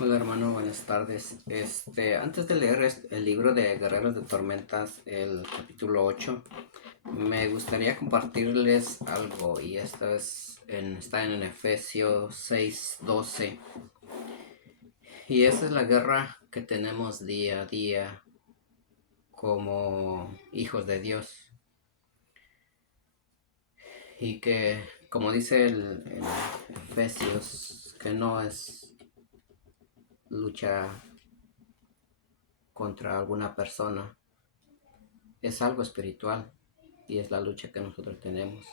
Hola hermano, buenas tardes. Antes de leer el libro de Guerreros de Tormentas, el capítulo 8, me gustaría compartirles algo y está en Efesios 6:12. Y esa es la guerra que tenemos día a día como hijos de Dios. Y que, como dice el Efesios, que no es lucha contra alguna persona, es algo espiritual y es la lucha que nosotros tenemos.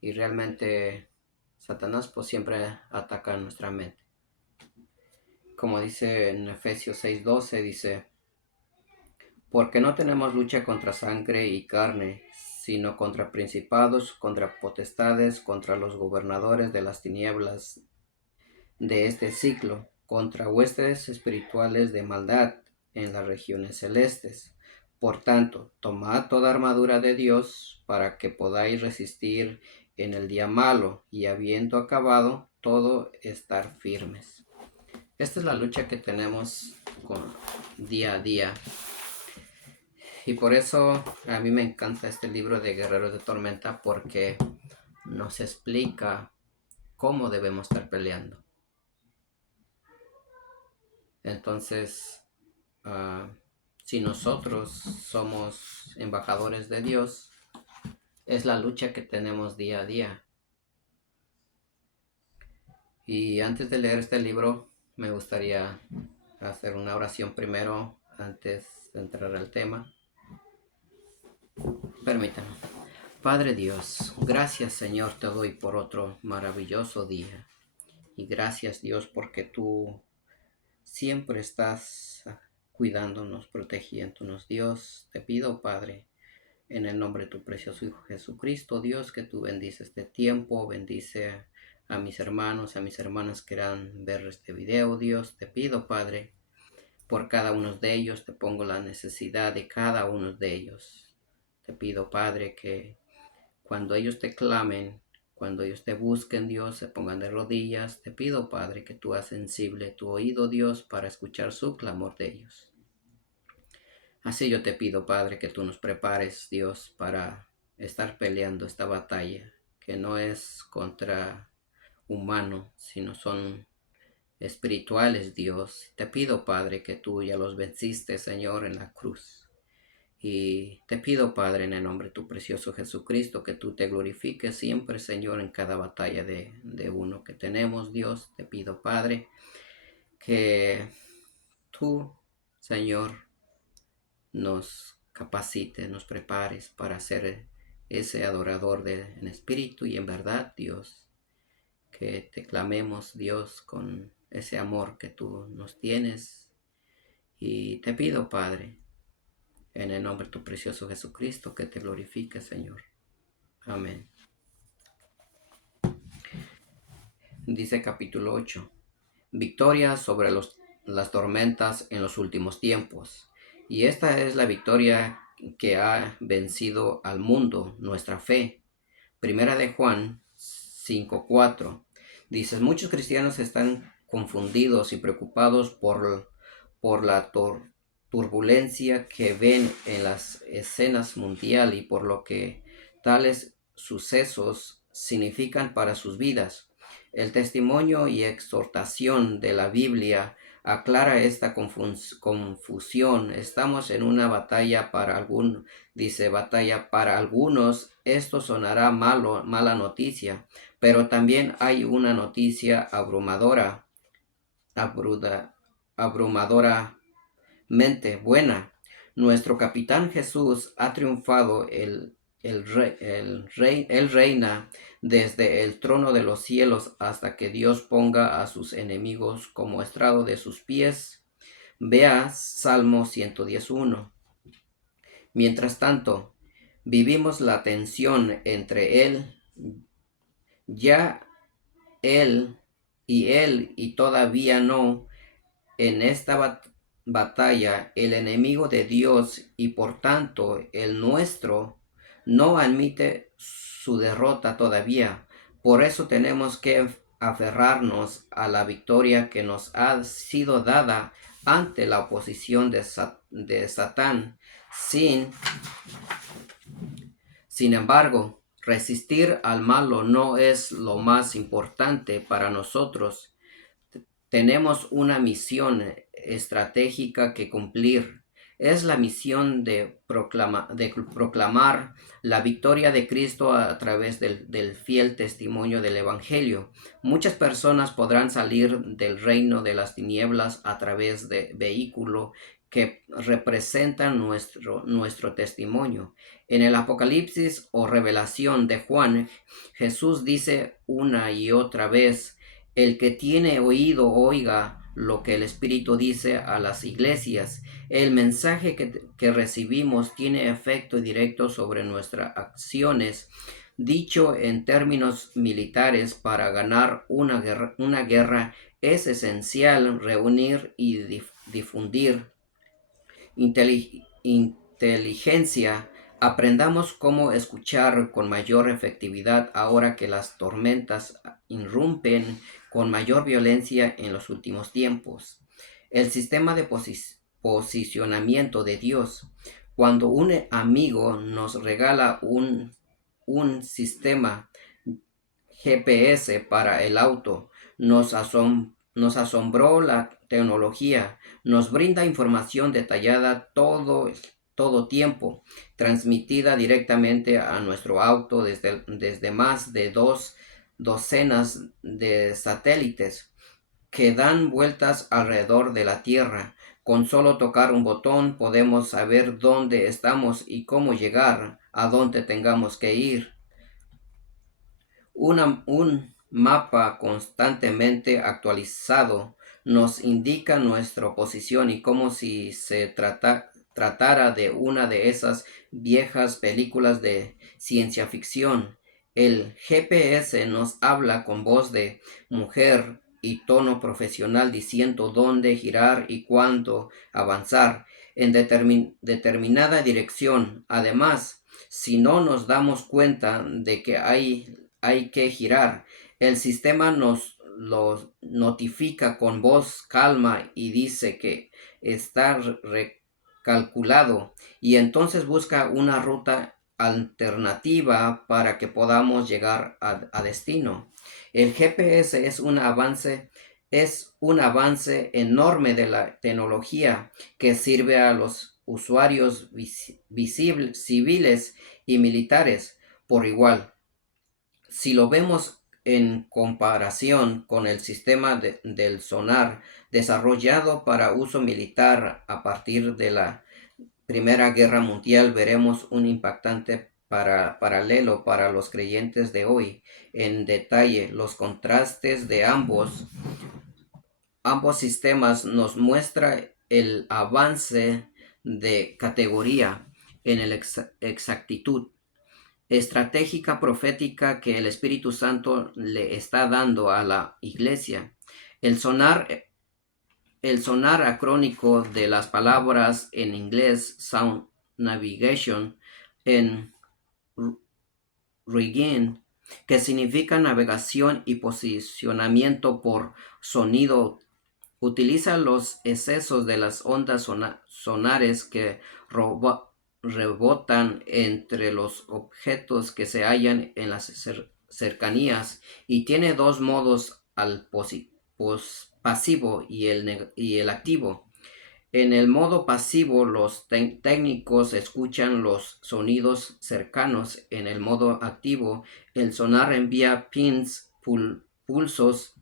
Y realmente Satanás pues siempre ataca nuestra mente. Como dice en Efesios 6:12, dice, porque no tenemos lucha contra sangre y carne, sino contra principados, contra potestades, contra los gobernadores de las tinieblas de este ciclo, contra huestes espirituales de maldad en las regiones celestes. Por tanto, tomad toda armadura de Dios para que podáis resistir en el día malo y habiendo acabado todo, estar firmes. Esta es la lucha que tenemos día a día. Y por eso a mí me encanta este libro de Guerreros de Tormenta, porque nos explica cómo debemos estar peleando. Entonces, si nosotros somos embajadores de Dios, es la lucha que tenemos día a día. Y antes de leer este libro, me gustaría hacer una oración primero antes de entrar al tema. Permítanme. Padre Dios, gracias Señor te doy por otro maravilloso día. Y gracias Dios porque tú siempre estás cuidándonos, protegiéndonos. Dios, te pido Padre, en el nombre de tu precioso Hijo Jesucristo, Dios, que tú bendices este tiempo, bendice a mis hermanos, a mis hermanas que quieran ver este video. Dios, te pido Padre, por cada uno de ellos, te pongo la necesidad de cada uno de ellos. Te pido Padre que cuando ellos te clamen, cuando ellos te busquen, Dios, se pongan de rodillas. Te pido, Padre, que tú hagas sensible tu oído, Dios, para escuchar su clamor de ellos. Así yo te pido, Padre, que tú nos prepares, Dios, para estar peleando esta batalla, que no es contra humano, sino son espirituales, Dios. Te pido, Padre, que tú ya los venciste, Señor, en la cruz. Y te pido, Padre, en el nombre de tu precioso Jesucristo, que tú te glorifiques siempre, Señor, en cada batalla de uno que tenemos, Dios. Te pido, Padre, que tú, Señor, nos capacites, nos prepares para ser ese adorador en espíritu y en verdad, Dios. Que te clamemos, Dios, con ese amor que tú nos tienes. Y te pido, Padre, en el nombre de tu precioso Jesucristo, que te glorifique, Señor. Amén. Dice capítulo 8. Victoria sobre las tormentas en los últimos tiempos. Y esta es la victoria que ha vencido al mundo, nuestra fe. Primera de Juan 5:4. Dice, muchos cristianos están confundidos y preocupados por la turbulencia que ven en las escenas mundial y por lo que tales sucesos significan para sus vidas. El testimonio y exhortación de la Biblia aclara esta confusión. Estamos en una batalla batalla para algunos. Esto sonará mala noticia, pero también hay una noticia abrumadoramente buena. Nuestro capitán Jesús ha triunfado. Él reina desde el trono de los cielos hasta que Dios ponga a sus enemigos como estrado de sus pies. Vea Salmo 111. Mientras tanto, vivimos la tensión entre ya él él y todavía no. En esta batalla, el enemigo de Dios y por tanto el nuestro no admite su derrota todavía. Por eso tenemos que aferrarnos a la victoria que nos ha sido dada ante la oposición de Satán. Sin embargo, resistir al malo no es lo más importante para nosotros. Tenemos una misión estratégica que cumplir. Es la misión de proclamar la victoria de Cristo a través del fiel testimonio del Evangelio. Muchas personas podrán salir del reino de las tinieblas a través de vehículos que representan nuestro testimonio. En el Apocalipsis o revelación de Juan, Jesús dice una y otra vez: el que tiene oído, oiga lo que el Espíritu dice a las iglesias. El mensaje que recibimos tiene efecto directo sobre nuestras acciones. Dicho en términos militares, para ganar una guerra es esencial reunir y difundir inteligencia. Aprendamos cómo escuchar con mayor efectividad ahora que las tormentas irrumpen con mayor violencia en los últimos tiempos. El sistema de posicionamiento de Dios. Cuando un amigo nos regala un sistema GPS para el auto, nos asombró la tecnología. Nos brinda información detallada todo tiempo, transmitida directamente a nuestro auto desde más de 2 docenas de satélites que dan vueltas alrededor de la Tierra. Con solo tocar un botón podemos saber dónde estamos y cómo llegar a donde tengamos que ir. Un mapa constantemente actualizado nos indica nuestra posición, y como si se tratara de una de esas viejas películas de ciencia ficción. El GPS nos habla con voz de mujer y tono profesional, diciendo dónde girar y cuándo avanzar en determinada dirección. Además, si no nos damos cuenta de que hay que girar, el sistema nos lo notifica con voz calma y dice que está recalculado, y entonces busca una ruta alternativa para que podamos llegar a destino. El GPS es un avance enorme de la tecnología que sirve a los usuarios civiles y militares por igual. Si lo vemos en comparación con el sistema del sonar desarrollado para uso militar a partir de la Primera Guerra Mundial, veremos un impactante paralelo para los creyentes de hoy. En detalle, los contrastes de ambos sistemas nos muestra el avance de categoría en la exactitud estratégica profética que el Espíritu Santo le está dando a la iglesia. El sonar acrónico de las palabras en inglés Sound Navigation en rigging, que significa navegación y posicionamiento por sonido, utiliza los excesos de las ondas sonares que rebotan entre los objetos que se hallan en las cercanías, y tiene dos modos: al pasivo y el activo. En el modo pasivo, los técnicos escuchan los sonidos cercanos. En el modo activo, el sonar envía pulsos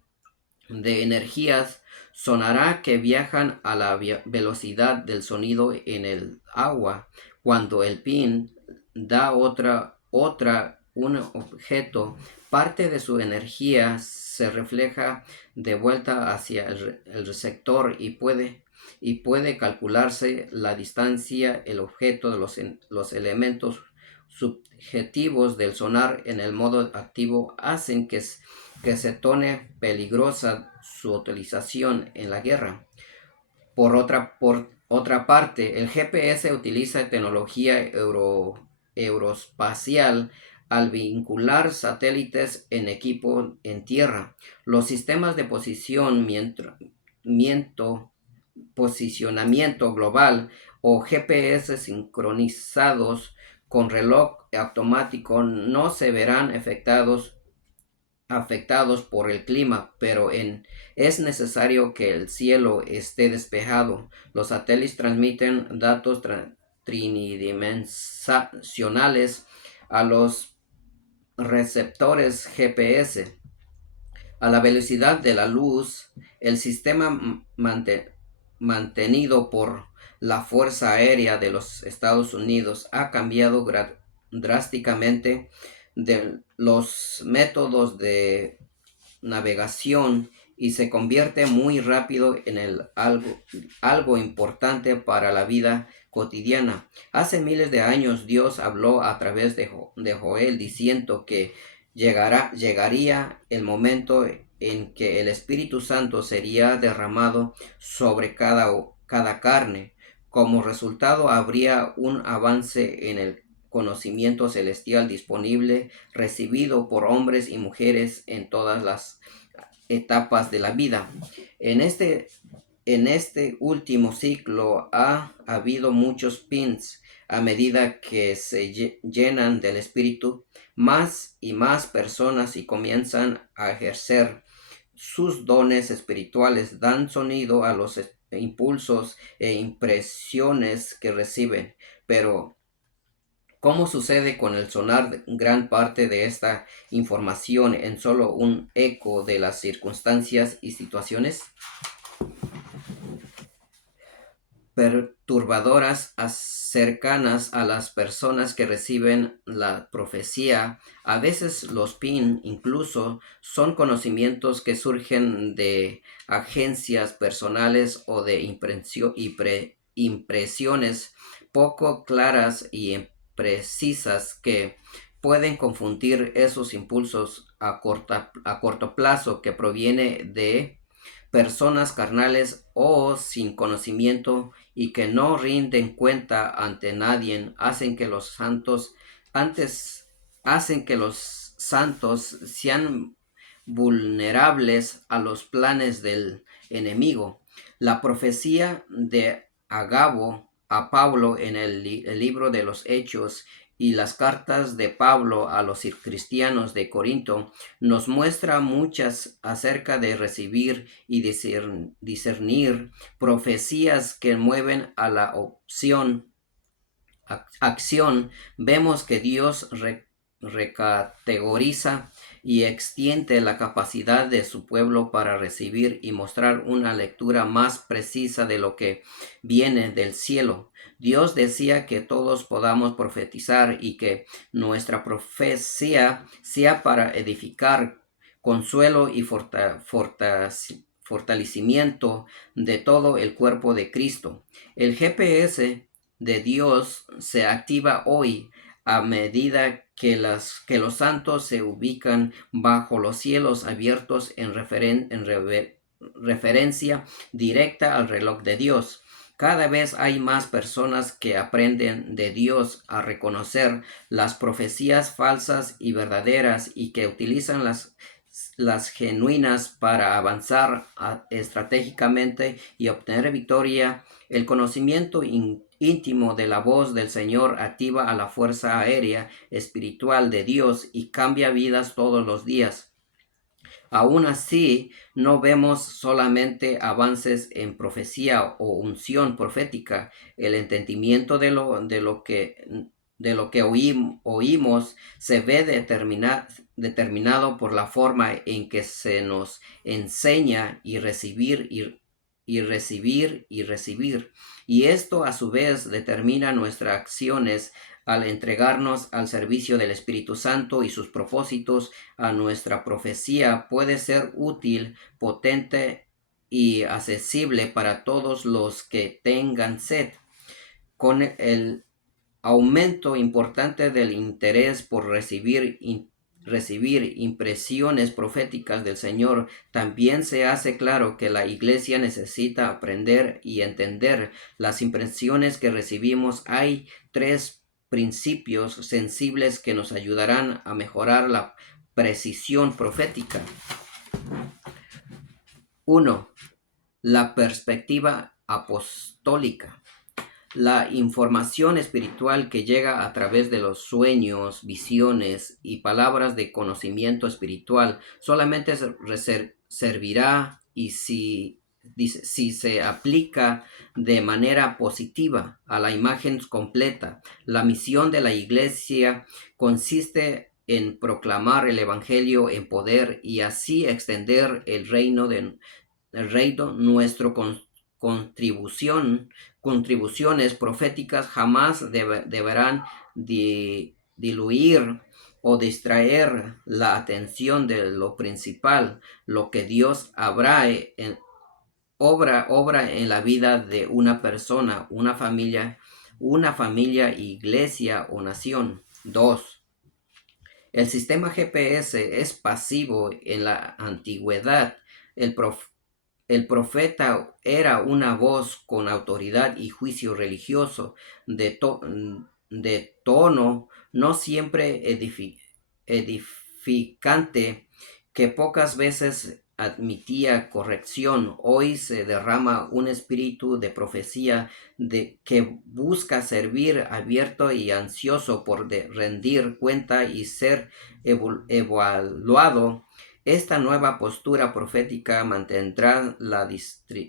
de energías sonará que viajan a la velocidad del sonido en el agua. Cuando el pin da un objeto, parte de su energía se refleja de vuelta hacia el receptor, y puede calcularse la distancia. El objeto de los elementos subjetivos del sonar en el modo activo hacen que se torne peligrosa su utilización en la guerra. Por otra parte, el GPS utiliza tecnología aeroespacial al vincular satélites en equipo en tierra. Los sistemas de posicionamiento global o GPS sincronizados con reloj automático no se verán afectados por el clima, pero es necesario que el cielo esté despejado. Los satélites transmiten datos tridimensionales a los receptores GPS a la velocidad de la luz. El sistema mantenido por la Fuerza Aérea de los Estados Unidos ha cambiado drásticamente de los métodos de navegación y se convierte muy rápido en algo importante para la vida cotidiana. Hace miles de años Dios habló a través de Joel diciendo que llegaría el momento en que el Espíritu Santo sería derramado sobre cada carne. Como resultado habría un avance en el conocimiento celestial disponible, recibido por hombres y mujeres en todas las etapas de la vida. En este último ciclo ha habido muchos pins. A medida que se llenan del Espíritu, más y más personas y comienzan a ejercer sus dones espirituales, dan sonido a los impulsos e impresiones que reciben. Pero ¿cómo sucede con el sonar gran parte de esta información en solo un eco de las circunstancias y situaciones perturbadoras cercanas a las personas que reciben la profecía? A veces los PIN incluso son conocimientos que surgen de agencias personales o de impresiones poco claras y precisas que pueden confundir esos impulsos a corto plazo que proviene de personas carnales o sin conocimiento y que no rinden cuenta ante nadie. Hacen que los santos sean vulnerables a los planes del enemigo. La profecía de Agabo a Pablo en el libro de los Hechos y las cartas de Pablo a los cristianos de Corinto nos muestra muchas acerca de recibir y discernir profecías que mueven a la acción. Vemos que Dios recategoriza y extiende la capacidad de su pueblo para recibir y mostrar una lectura más precisa de lo que viene del cielo. Dios desea que todos podamos profetizar y que nuestra profecía sea para edificar, consuelo y fortalecimiento de todo el cuerpo de Cristo. El GPS de Dios se activa hoy a medida que los santos se ubican bajo los cielos abiertos en referencia directa al reloj de Dios. Cada vez hay más personas que aprenden de Dios a reconocer las profecías falsas y verdaderas y que utilizan las genuinas para avanzar estratégicamente y obtener victoria. El conocimiento íntimo de la voz del Señor activa a la fuerza aérea espiritual de Dios y cambia vidas todos los días. Aún así, no vemos solamente avances en profecía o unción profética. El entendimiento de lo que oímos se ve determinado por la forma en que se nos enseña y recibir. Y esto a su vez determina nuestras acciones al entregarnos al servicio del Espíritu Santo y sus propósitos. A nuestra profecía puede ser útil, potente y accesible para todos los que tengan sed. Con el aumento importante del interés por recibir impresiones proféticas del Señor, también se hace claro que la Iglesia necesita aprender y entender las impresiones que recibimos. Hay tres principios sensibles que nos ayudarán a mejorar la precisión profética. 1. La perspectiva apostólica. La información espiritual que llega a través de los sueños, visiones y palabras de conocimiento espiritual solamente servirá y si se aplica de manera positiva a la imagen completa. La misión de la Iglesia consiste en proclamar el Evangelio en poder y así extender el reino. Nuestra contribuciones proféticas jamás deberán diluir o distraer la atención de lo principal, lo que Dios obra en la vida de una persona, una familia, iglesia o nación. 2. El sistema GPS es pasivo. En la antigüedad, el profeta era una voz con autoridad y juicio religioso, de tono no siempre edificante, que pocas veces admitía corrección. Hoy se derrama un espíritu de profecía que busca servir abierto y ansioso por rendir cuenta y ser evaluado. Esta nueva postura profética mantendrá la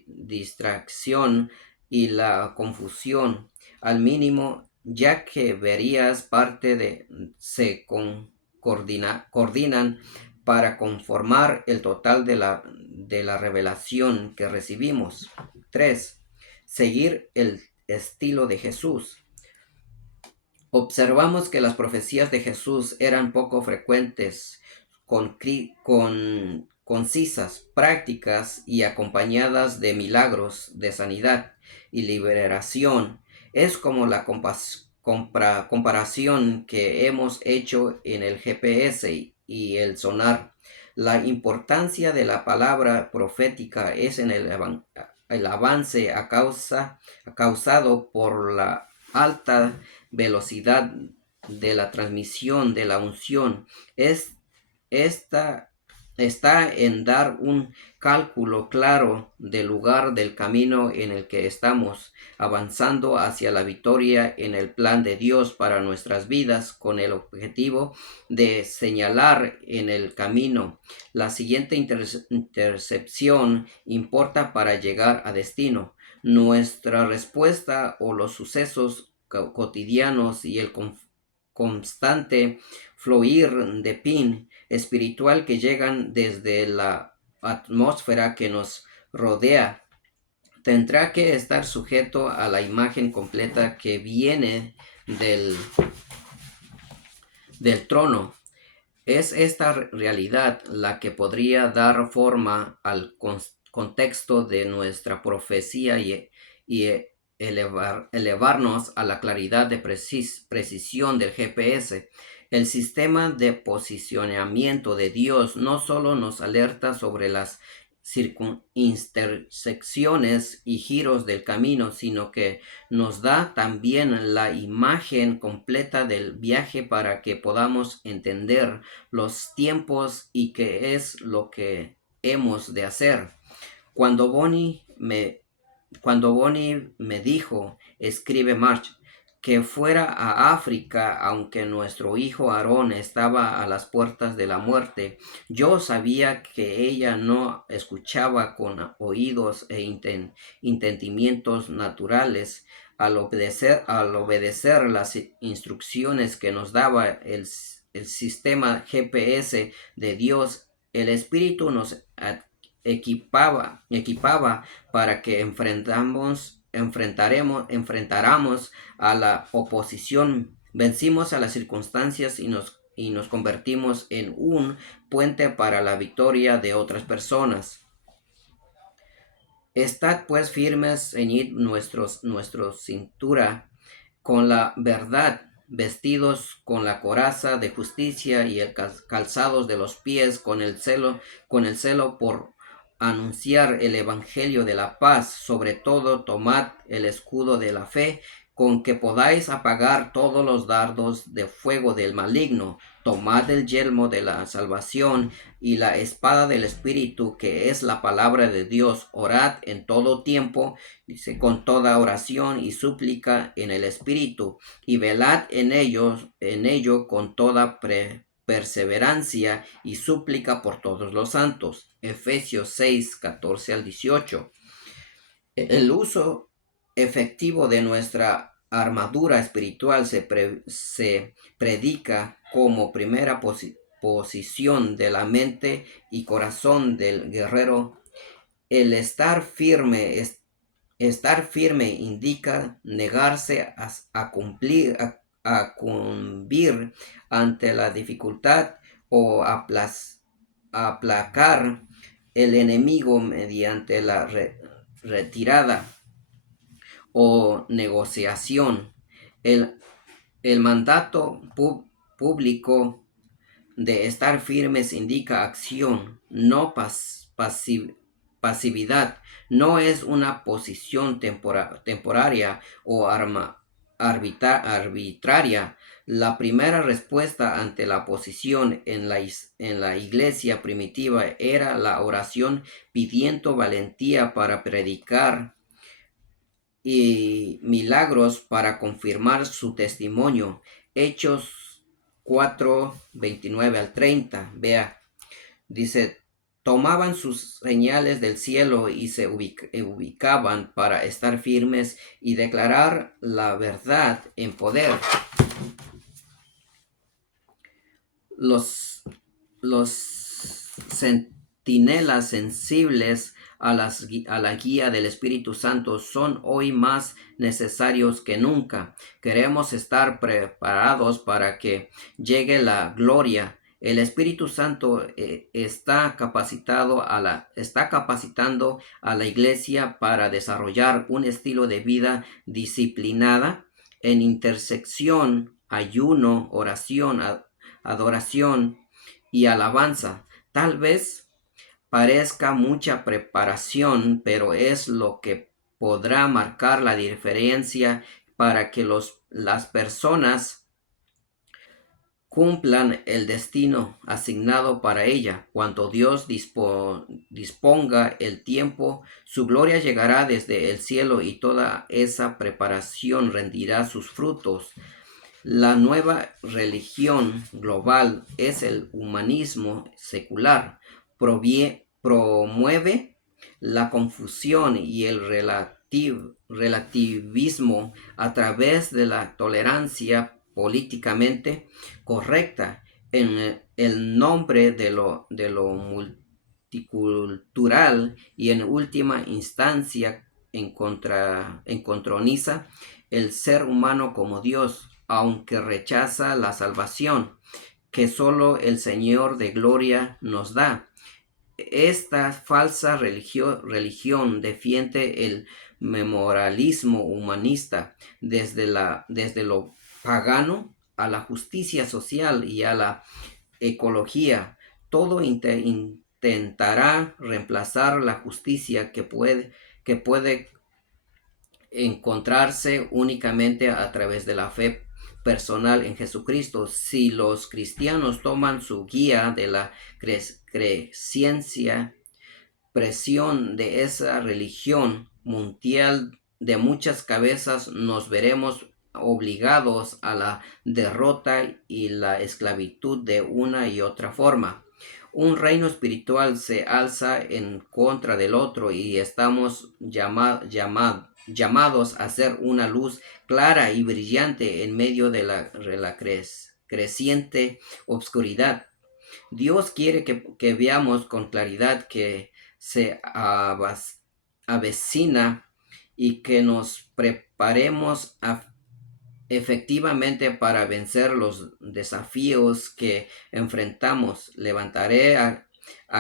distracción y la confusión al mínimo, ya que varias partes se coordinan para conformar el total de la revelación que recibimos. 3. Seguir el estilo de Jesús. Observamos que las profecías de Jesús eran poco frecuentes, concisas, prácticas y acompañadas de milagros de sanidad y liberación. Es como la comparación que hemos hecho en el GPS y el sonar. La importancia de la palabra profética es en el avance causado por la alta velocidad de la transmisión de la unción. Esta está en dar un cálculo claro del lugar del camino en el que estamos avanzando hacia la victoria en el plan de Dios para nuestras vidas, con el objetivo de señalar en el camino. La siguiente intercepción importa para llegar a destino. Nuestra respuesta o los sucesos cotidianos y el constante fluir de pin espiritual que llegan desde la atmósfera que nos rodea tendrá que estar sujeto a la imagen completa que viene del trono. Es esta realidad la que podría dar forma al contexto de nuestra profecía y elevarnos a la claridad de precisión del GPS. El sistema de posicionamiento de Dios no solo nos alerta sobre las intersecciones y giros del camino, sino que nos da también la imagen completa del viaje para que podamos entender los tiempos y qué es lo que hemos de hacer. Cuando Bonnie me dijo, escribe March, que fuera a África, aunque nuestro hijo Aarón estaba a las puertas de la muerte, yo sabía que ella no escuchaba con oídos e entendimientos naturales. Al obedecer las instrucciones que nos daba el sistema GPS de Dios, el Espíritu nos equipaba para que enfrentáramos a la oposición, vencimos a las circunstancias y nos convertimos en un puente para la victoria de otras personas. Estad pues firmes, ceñid nuestra cintura con la verdad, vestidos con la coraza de justicia y el calzados de los pies con el celo por anunciar el evangelio de la paz. Sobre todo tomad el escudo de la fe, con que podáis apagar todos los dardos de fuego del maligno. Tomad el yelmo de la salvación y la espada del Espíritu, que es la palabra de Dios. Orad en todo tiempo, dice, con toda oración y súplica en el Espíritu, y velad en ello con toda perseverancia y súplica por todos los santos. Efesios 6, 14 al 18. El uso efectivo de nuestra armadura espiritual se predica como primera posición de la mente y corazón del guerrero. El estar firme indica negarse a cumplir, a cumplir ante la dificultad o aplacar el enemigo mediante la retirada o negociación. El mandato público de estar firmes indica acción, no pasividad. No es una posición temporaria o arbitraria. La primera respuesta ante la posición en la iglesia primitiva era la oración, pidiendo valentía para predicar y milagros para confirmar su testimonio. Hechos 4, 29 al 30. Vea, dice, tomaban sus señales del cielo y se ubicaban para estar firmes y declarar la verdad en poder. Los centinelas sensibles a la guía del Espíritu Santo son hoy más necesarios que nunca. Queremos estar preparados para que llegue la gloria. El Espíritu Santo está capacitando a la iglesia para desarrollar un estilo de vida disciplinada en intersección, ayuno, oración, adoración y alabanza. Tal vez parezca mucha preparación, pero es lo que podrá marcar la diferencia para que las personas cumplan el destino asignado para ella. Cuando Dios disponga el tiempo, su gloria llegará desde el cielo y toda esa preparación rendirá sus frutos. La nueva religión global es el humanismo secular. Promueve la confusión y el relativismo a través de la tolerancia políticamente correcta en el nombre de lo multicultural y en última instancia encontroniza el ser humano como Dios, aunque rechaza la salvación que solo el Señor de gloria nos da. Esta falsa religión defiende el memorialismo humanista desde lo pagano a la justicia social y a la ecología. Todo intentará reemplazar la justicia que puede encontrarse únicamente a través de la fe personal en Jesucristo. Si los cristianos toman su guía de la creencia, presión de esa religión mundial de muchas cabezas, nos veremos obligados a la derrota y la esclavitud de una y otra forma. Un reino espiritual se alza en contra del otro y estamos llamados a ser una luz clara y brillante en medio de la creciente obscuridad. Dios quiere que veamos con claridad que se avecina y que nos preparemos efectivamente para vencer los desafíos que enfrentamos. Levantaré a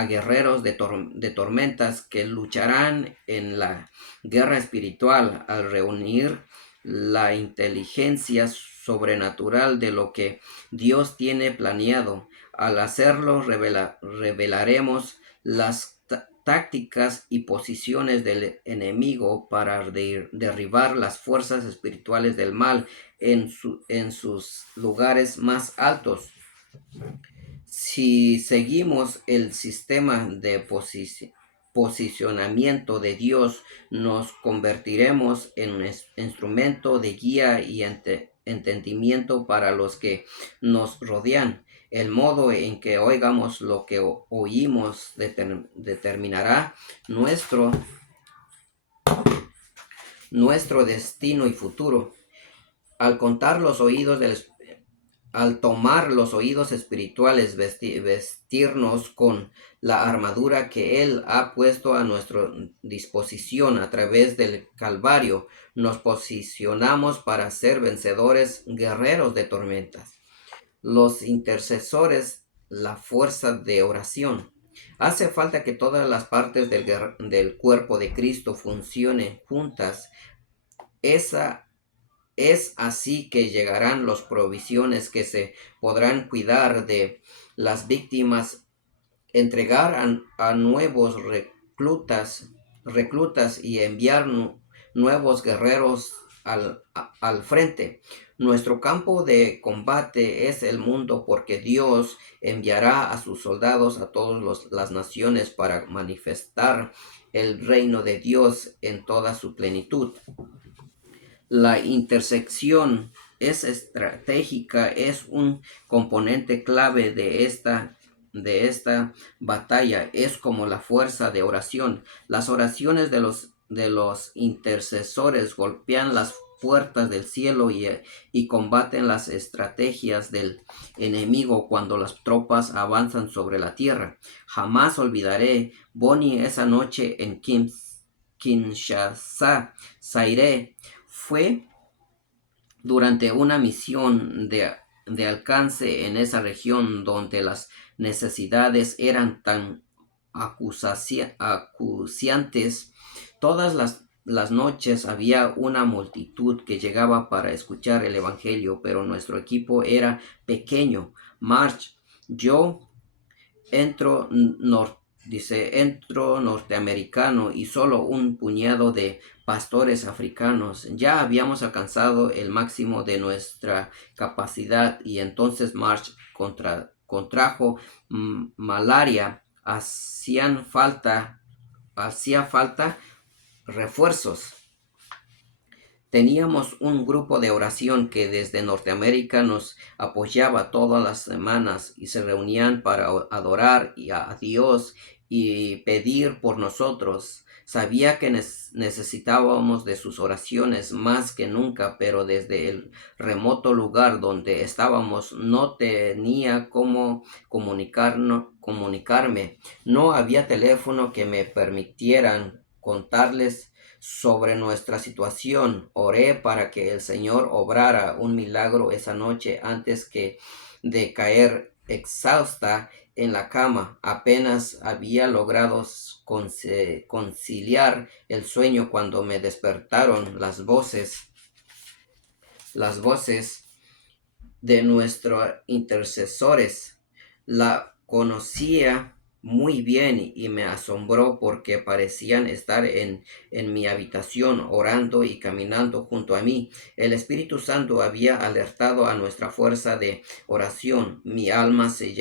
guerreros de tormentas que lucharán en la guerra espiritual al reunir la inteligencia sobrenatural de lo que Dios tiene planeado. Al hacerlo revelaremos las tácticas y posiciones del enemigo para derribar las fuerzas espirituales del mal en sus lugares más altos. Si seguimos el sistema de posicionamiento de Dios, nos convertiremos en un instrumento de guía y entendimiento para los que nos rodean. El modo en que oigamos lo que oímos determinará nuestro destino y futuro. Al contar los oídos al tomar los oídos espirituales, vestirnos con la armadura que Él ha puesto a nuestra disposición a través del Calvario, nos posicionamos para ser vencedores, guerreros de tormentas. Los intercesores, la fuerza de oración. Hace falta que todas las partes del cuerpo de Cristo funcionen juntas. Es así que llegarán las provisiones, que se podrán cuidar de las víctimas, entregar a nuevos reclutas y enviar nuevos guerreros al frente. Nuestro campo de combate es el mundo, porque Dios enviará a sus soldados a todas las naciones para manifestar el reino de Dios en toda su plenitud. La intersección es estratégica, es un componente clave de esta batalla. Es como la fuerza de oración. Las oraciones de los intercesores golpean las puertas del cielo y combaten las estrategias del enemigo cuando las tropas avanzan sobre la tierra. Jamás olvidaré, Bonnie, esa noche en Kinshasa, Zaire. Fue durante una misión de alcance en esa región donde las necesidades eran tan acuciantes. Todas las noches había una multitud que llegaba para escuchar el Evangelio, pero nuestro equipo era pequeño. March, yo entro norteamericano y solo un puñado de pastores africanos. Ya habíamos alcanzado el máximo de nuestra capacidad, y entonces March contrajo malaria. Hacía falta refuerzos. Teníamos un grupo de oración que desde Norteamérica nos apoyaba todas las semanas y se reunían para adorar a Dios y pedir por nosotros. Sabía que necesitábamos de sus oraciones más que nunca, pero desde el remoto lugar donde estábamos no tenía cómo comunicarme. No había teléfono que me permitieran contarles sobre nuestra situación. Oré para que el Señor obrara un milagro esa noche antes de caer exhausta en la cama. Apenas había logrado conciliar el sueño cuando me despertaron las voces de nuestros intercesores. La conocía muy bien y me asombró porque parecían estar en mi habitación orando y caminando junto a mí. El Espíritu Santo había alertado a nuestra fuerza de oración. Mi alma se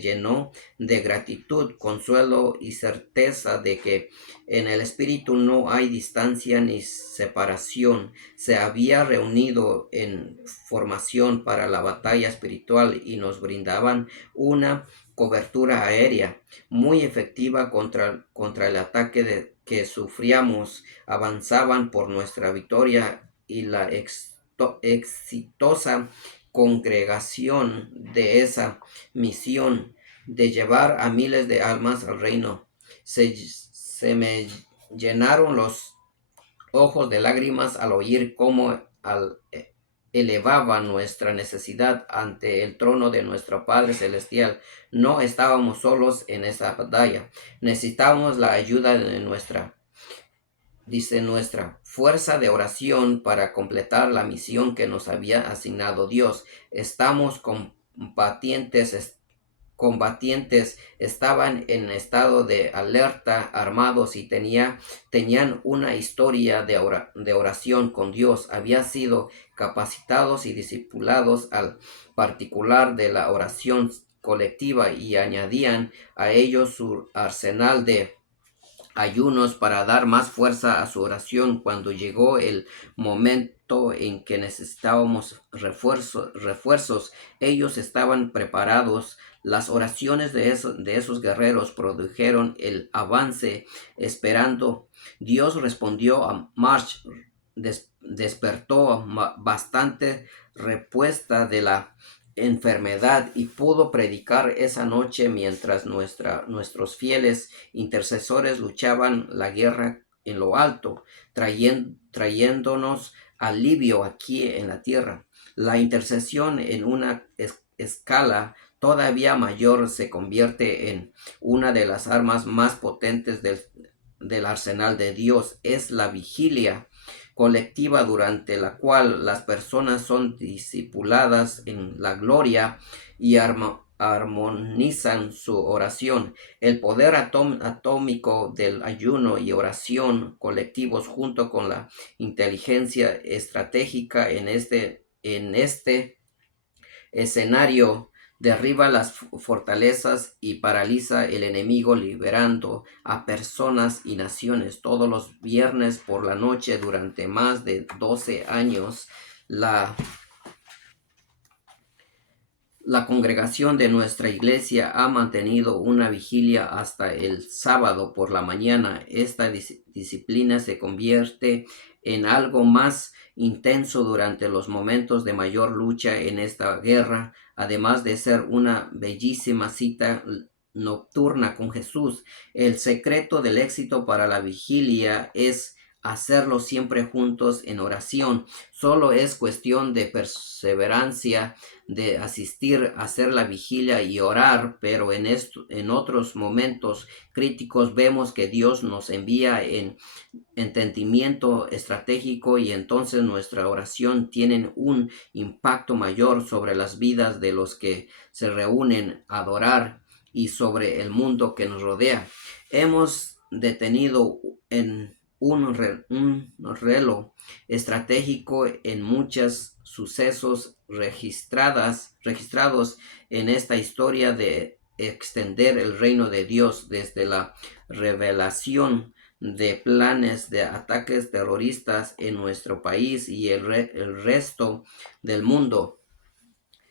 llenó de gratitud, consuelo y certeza de que en el Espíritu no hay distancia ni separación. Se había reunido en formación para la batalla espiritual y nos brindaban una cobertura aérea muy efectiva contra el ataque que sufríamos. Avanzaban por nuestra victoria y la exitosa congregación de esa misión de llevar a miles de almas al reino. Se me llenaron los ojos de lágrimas al oír cómo elevaba nuestra necesidad ante el trono de nuestro Padre Celestial. No estábamos solos en esa batalla. Necesitábamos la ayuda de nuestra fuerza de oración para completar la misión que nos había asignado Dios. Estamos combatientes combatientes estaban en estado de alerta, armados y tenían una historia de oración con Dios. Habían sido capacitados y discipulados al particular de la oración colectiva y añadían a ello su arsenal de ayunos para dar más fuerza a su oración cuando llegó el momento en que necesitábamos refuerzos. Ellos estaban preparados. Las oraciones de esos guerreros produjeron el avance esperando. Dios respondió a March, despertó bastante respuesta de la enfermedad y pudo predicar esa noche mientras nuestros fieles intercesores luchaban la guerra en lo alto, trayéndonos alivio aquí en la tierra. La intercesión en una escala todavía mayor se convierte en una de las armas más potentes del arsenal de Dios. Es la vigilia colectiva durante la cual las personas son discipuladas en la gloria y armonizan su oración. El poder atómico del ayuno y oración colectivos junto con la inteligencia estratégica en este escenario derriba las fortalezas y paraliza el enemigo, liberando a personas y naciones. Todos los viernes por la noche durante más de 12 años, la congregación de nuestra iglesia ha mantenido una vigilia hasta el sábado por la mañana. Esta disciplina se convierte en algo más intenso durante los momentos de mayor lucha en esta guerra, además de ser una bellísima cita nocturna con Jesús. El secreto del éxito para la vigilia es hacerlo siempre juntos en oración. Solo es cuestión de perseverancia, de asistir a hacer la vigilia y orar, pero en otros momentos críticos vemos que Dios nos envía en entendimiento estratégico y entonces nuestra oración tiene un impacto mayor sobre las vidas de los que se reúnen a adorar y sobre el mundo que nos rodea. Hemos detenido en un reloj estratégico en muchos sucesos registrados en esta historia de extender el reino de Dios desde la revelación de planes de ataques terroristas en nuestro país y el resto del mundo.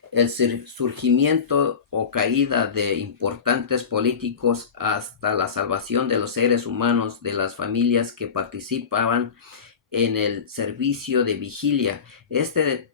El surgimiento o caída de importantes políticos hasta la salvación de los seres humanos, de las familias que participaban en el servicio de vigilia. Este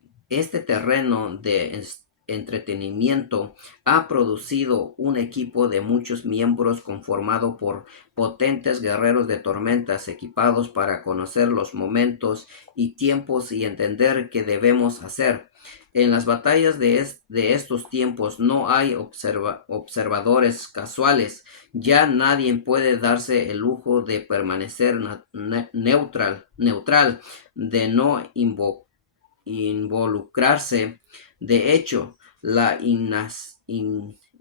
terreno de entretenimiento ha producido un equipo de muchos miembros conformado por potentes guerreros de tormentas equipados para conocer los momentos y tiempos y entender qué debemos hacer. En las batallas de estos tiempos no hay observadores casuales. Ya nadie puede darse el lujo de permanecer neutral, de no involucrarse. De hecho, la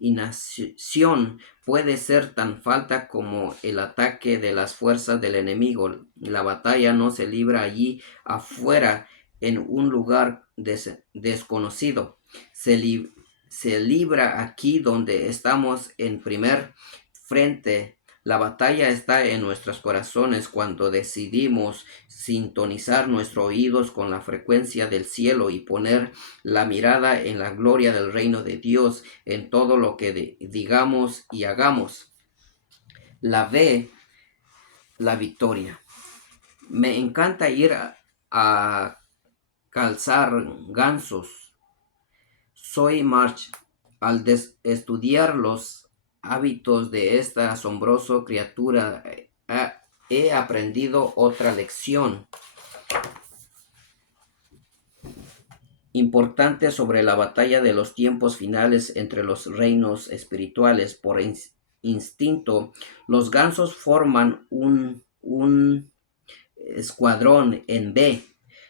inacción puede ser tan falta como el ataque de las fuerzas del enemigo. La batalla no se libra allí afuera en un lugar desconocido. Se libra aquí donde estamos en primer frente. La batalla está en nuestros corazones cuando decidimos sintonizar nuestros oídos con la frecuencia del cielo y poner la mirada en la gloria del reino de Dios en todo lo que digamos y hagamos. La victoria. Me encanta ir a calzar gansos. Soy March. Al estudiar los hábitos de esta asombrosa criatura, he aprendido otra lección importante sobre la batalla de los tiempos finales entre los reinos espirituales. Por instinto, los gansos forman un escuadrón en B.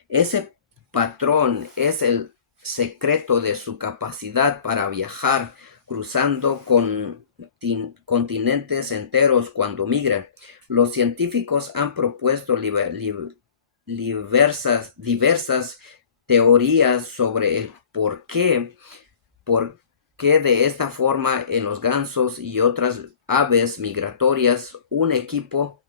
Ese patrón es el secreto de su capacidad para viajar cruzando continentes enteros cuando migran. Los científicos han propuesto diversas teorías sobre el por qué de esta forma en los gansos y otras aves migratorias un equipo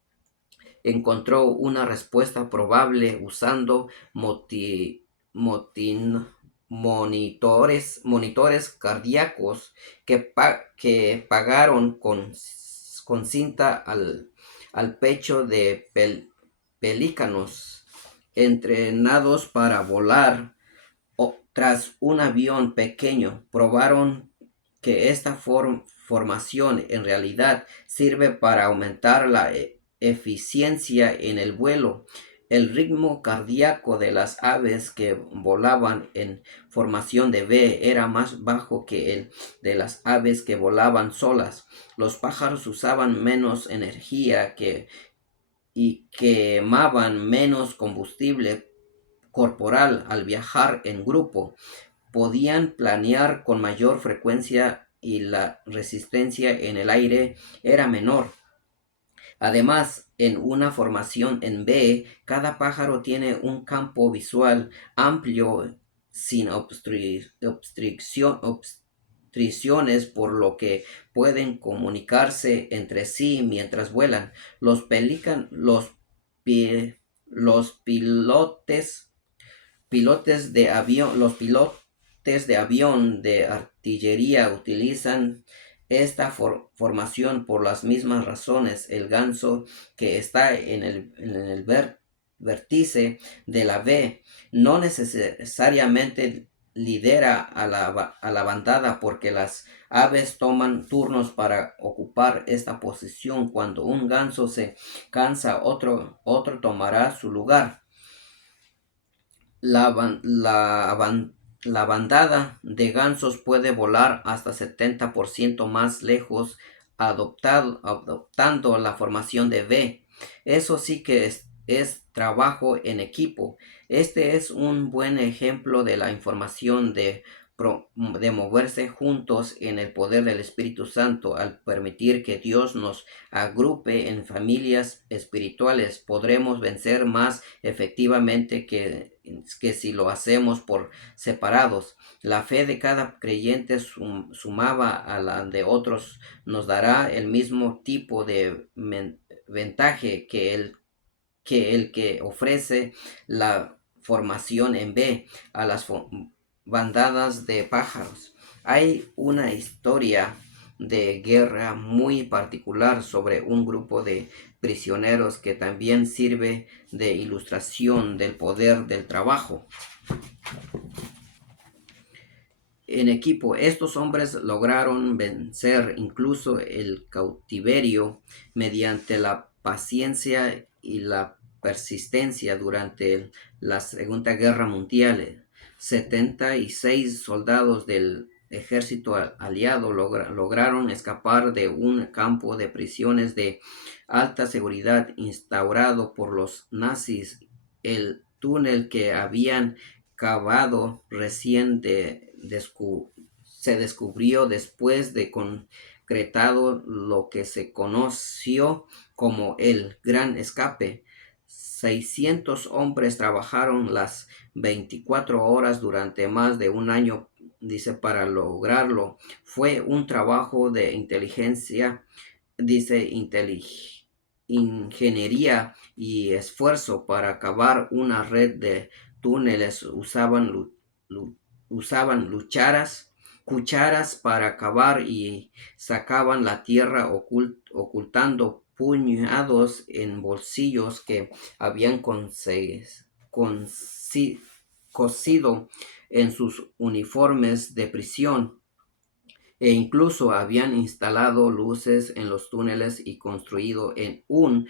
encontró una respuesta probable usando motin- monitores cardíacos que pagaron con cinta al pecho de pelícanos entrenados para volar tras un avión pequeño. Probaron que esta formación en realidad sirve para aumentar la eficiencia en el vuelo. El ritmo cardíaco de las aves que volaban en formación de V era más bajo que el de las aves que volaban solas. Los pájaros usaban menos energía y quemaban menos combustible corporal al viajar en grupo. Podían planear con mayor frecuencia y la resistencia en el aire era menor. Además, en una formación en B, cada pájaro tiene un campo visual amplio sin obstrucciones, por lo que pueden comunicarse entre sí mientras vuelan. Pi- los los pilotes de avión de artillería utilizan esta formación por las mismas razones. El ganso que está en el vértice de la V no necesariamente lidera a la bandada, porque las aves toman turnos para ocupar esta posición. Cuando un ganso se cansa, otro tomará su lugar. La bandada de gansos puede volar hasta 70% más lejos adoptando la formación de V. Eso sí que es trabajo en equipo. Este es un buen ejemplo de la información de moverse juntos en el poder del Espíritu Santo. Al permitir que Dios nos agrupe en familias espirituales, podremos vencer más efectivamente que si lo hacemos por separados. La fe de cada creyente sumaba a la de otros nos dará el mismo tipo de ventaja que ofrece la formación en B a las bandadas de pájaros. Hay una historia de guerra muy particular sobre un grupo de prisioneros que también sirve de ilustración del poder del trabajo en equipo. Estos hombres lograron vencer incluso el cautiverio mediante la paciencia y la persistencia durante la Segunda Guerra Mundial. 76 soldados del ejército aliado lograron escapar de un campo de prisiones de alta seguridad instaurado por los nazis. El túnel que habían cavado se descubrió después de concretado lo que se conoció como el Gran Escape. 600 hombres trabajaron las 24 horas durante más de un año, dice, para lograrlo. Fue un trabajo de inteligencia, dice, ingeniería y esfuerzo para cavar una red de túneles. Usaban cucharas para cavar y sacaban la tierra ocultando puñados en bolsillos que habían cosido en sus uniformes de prisión, e incluso habían instalado luces en los túneles y construido en un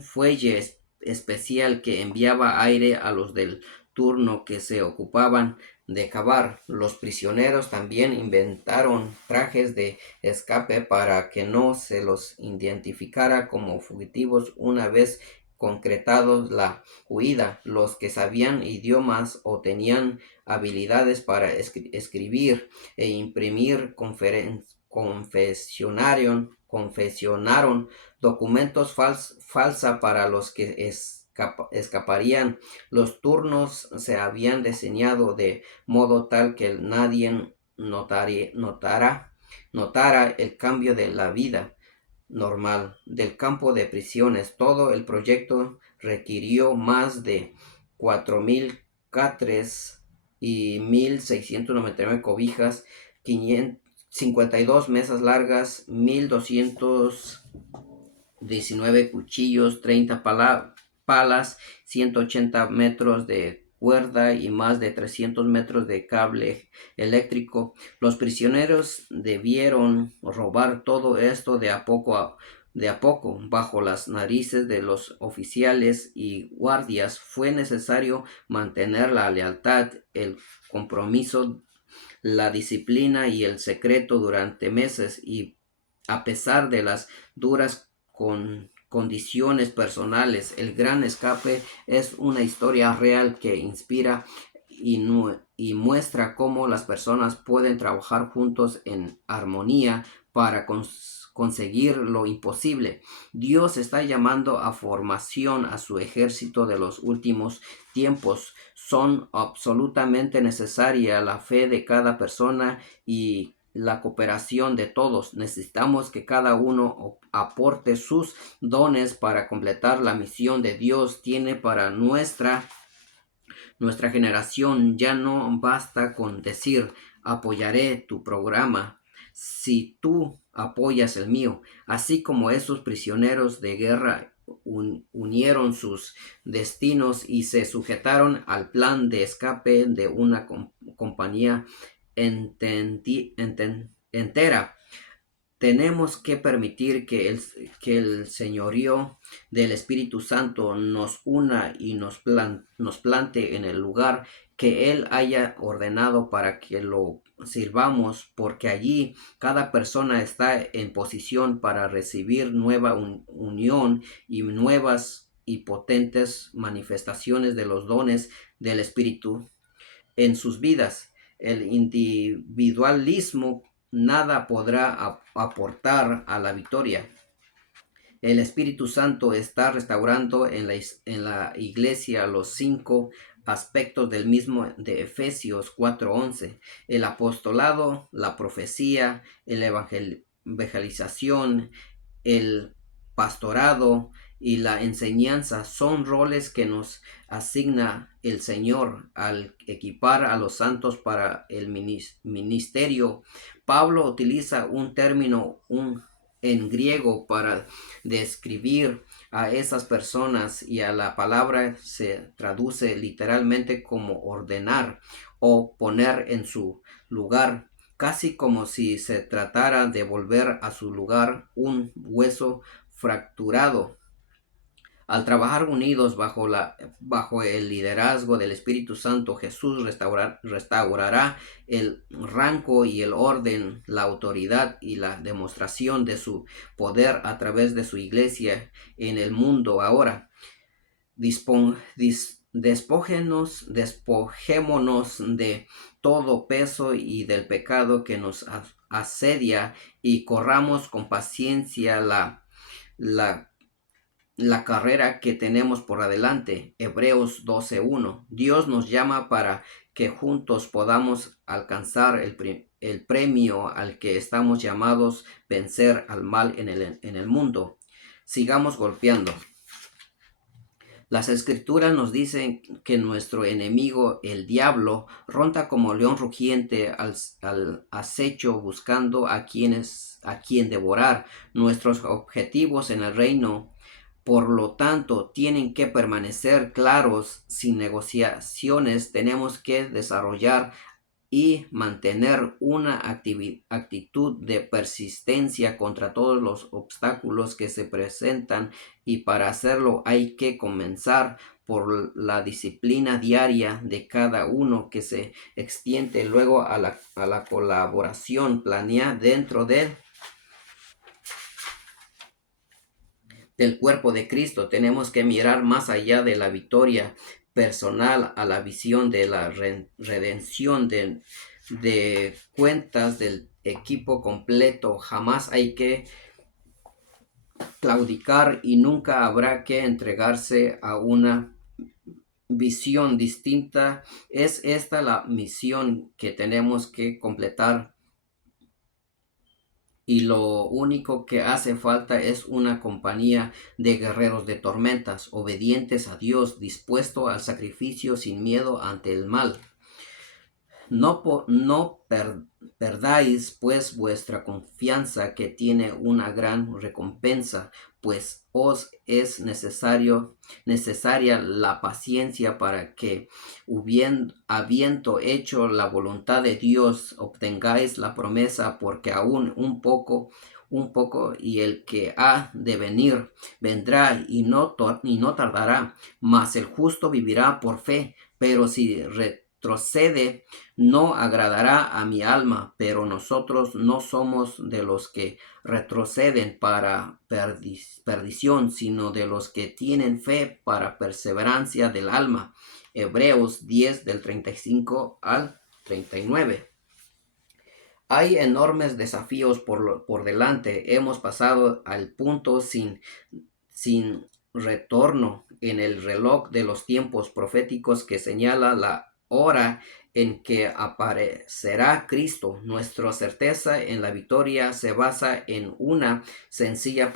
fuelle especial que enviaba aire a los del turno que se ocupaban de cavar. Los prisioneros también inventaron trajes de escape para que no se los identificara como fugitivos una vez concretado la huida. Los que sabían idiomas o tenían habilidades para escribir e imprimir confesionaron documentos falsa para los que escaparían. Los turnos se habían diseñado de modo tal que nadie notara el cambio de la vida normal del campo de prisiones. Todo el proyecto requirió más de 4.000 catres y 1.699 cobijas, 52 mesas largas, 1.219 cuchillos, 30 palas, 180 metros de cuerda y más de 300 metros de cable eléctrico. Los prisioneros debieron robar todo esto de a poco, bajo las narices de los oficiales y guardias. Fue necesario mantener la lealtad, el compromiso, la disciplina y el secreto durante meses, y a pesar de las duras condiciones personales, el gran escape es una historia real que inspira y muestra cómo las personas pueden trabajar juntos en armonía para conseguir lo imposible. Dios está llamando a formación a su ejército de los últimos tiempos. Son absolutamente necesaria la fe de cada persona y la cooperación de todos. Necesitamos que cada uno aporte sus dones para completar la misión de Dios tiene para nuestra generación. Ya no basta con decir apoyaré tu programa si tú apoyas el mío. Así como esos prisioneros de guerra unieron sus destinos y se sujetaron al plan de escape de una compañía entera. Tenemos que permitir que el señorío del Espíritu Santo nos una y nos plante en el lugar que Él haya ordenado para que lo sirvamos, porque allí cada persona está en posición para recibir nueva unión y nuevas y potentes manifestaciones de los dones del Espíritu en sus vidas. El individualismo nada podrá aportar a la victoria. El Espíritu Santo está restaurando en la iglesia los 5 aspectos del mismo de Efesios 4:11. El apostolado, la profecía, la evangelización, el pastorado y la enseñanza son roles que nos asigna el Señor al equipar a los santos para el ministerio. Pablo utiliza un término en griego para describir a esas personas, y a la palabra se traduce literalmente como ordenar o poner en su lugar, casi como si se tratara de volver a su lugar un hueso fracturado. Al trabajar unidos bajo el liderazgo del Espíritu Santo, Jesús restaurará el rango y el orden, la autoridad y la demostración de su poder a través de su iglesia en el mundo ahora. Despojémonos de todo peso y del pecado que nos asedia, y corramos con paciencia la carrera que tenemos por adelante. Hebreos 12:1. Dios nos llama para que juntos podamos alcanzar el premio al que estamos llamados, vencer al mal en el mundo. Sigamos golpeando. Las escrituras nos dicen que nuestro enemigo, el diablo, ronda como león rugiente al acecho, buscando a quien devorar. Nuestros objetivos en el reino, por lo tanto, tienen que permanecer claros, sin negociaciones. Tenemos que desarrollar y mantener una actitud de persistencia contra todos los obstáculos que se presentan, y para hacerlo hay que comenzar por la disciplina diaria de cada uno, que se extiende luego a la colaboración planeada dentro del del cuerpo de Cristo. Tenemos que mirar más allá de la victoria personal a la visión de la redención de cuentas del equipo completo. Jamás hay que claudicar y nunca habrá que entregarse a una visión distinta. Es esta la misión que tenemos que completar, y lo único que hace falta es una compañía de guerreros de tormentas, obedientes a Dios, dispuesto al sacrificio sin miedo ante el mal. No perdáis pues vuestra confianza, que tiene una gran recompensa, pues os es necesaria la paciencia, para que, habiendo hecho la voluntad de Dios, obtengáis la promesa, porque aún un poco, y el que ha de venir vendrá y no tardará. Mas el justo vivirá por fe. Pero si retrocede, no agradará a mi alma. Pero nosotros no somos de los que retroceden para perdición, sino de los que tienen fe para perseverancia del alma. Hebreos 10 del 35 al 39. Hay enormes desafíos por delante. Hemos pasado al punto sin retorno en el reloj de los tiempos proféticos, que señala la hora en que aparecerá Cristo. Nuestra certeza en la victoria se basa en una sencilla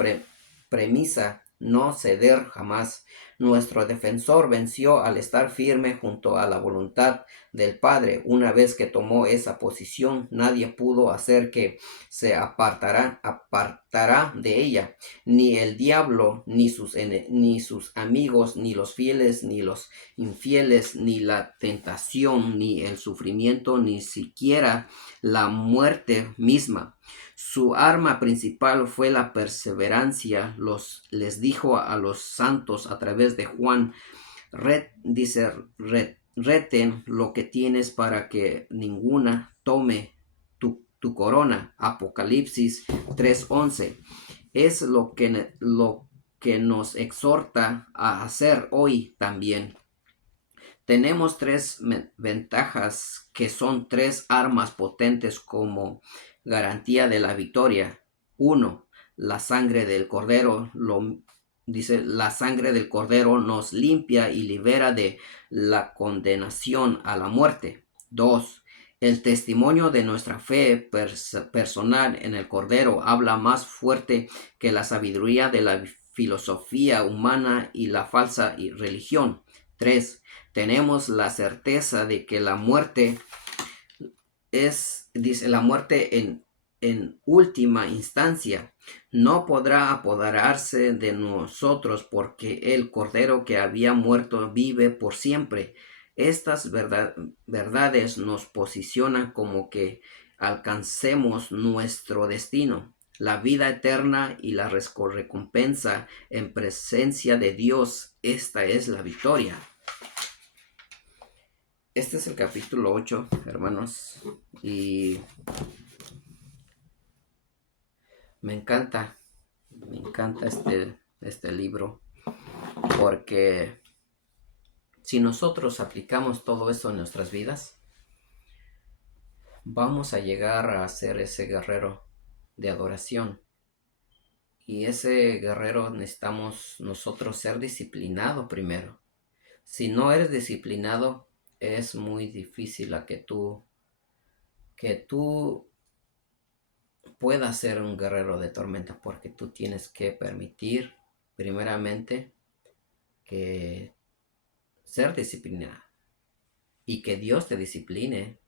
premisa: no ceder jamás. Nuestro defensor venció al estar firme junto a la voluntad del Padre. Una vez que tomó esa posición, nadie pudo hacer que se apartará de ella. Ni el diablo, ni sus amigos, ni los fieles, ni los infieles, ni la tentación, ni el sufrimiento, ni siquiera la muerte misma. Su arma principal fue la perseverancia. Les dijo a los santos a través de Juan: reten lo que tienes, para que ninguna tome tu corona. Apocalipsis 3:11. Es lo que nos exhorta a hacer hoy también. Tenemos tres ventajas, que son tres armas potentes como garantía de la victoria. Uno, la sangre del Cordero. La sangre del Cordero nos limpia y libera de la condenación a la muerte. Dos, el testimonio de nuestra fe personal en el Cordero habla más fuerte que la sabiduría de la filosofía humana y la falsa religión. Tres, tenemos la certeza de que la muerte la muerte en última instancia no podrá apoderarse de nosotros, porque el Cordero que había muerto vive por siempre. Estas verdades nos posicionan como que alcancemos nuestro destino, la vida eterna y la recompensa en presencia de Dios. Esta es la victoria. Este es el capítulo 8, hermanos, y me encanta este libro, porque si nosotros aplicamos todo eso en nuestras vidas, vamos a llegar a ser ese guerrero de adoración. Y ese guerrero necesitamos nosotros ser disciplinado primero. Si no eres disciplinado, es muy difícil que tú puedas ser un guerrero de tormenta, porque tú tienes que permitir primeramente que ser disciplinado y que Dios te discipline,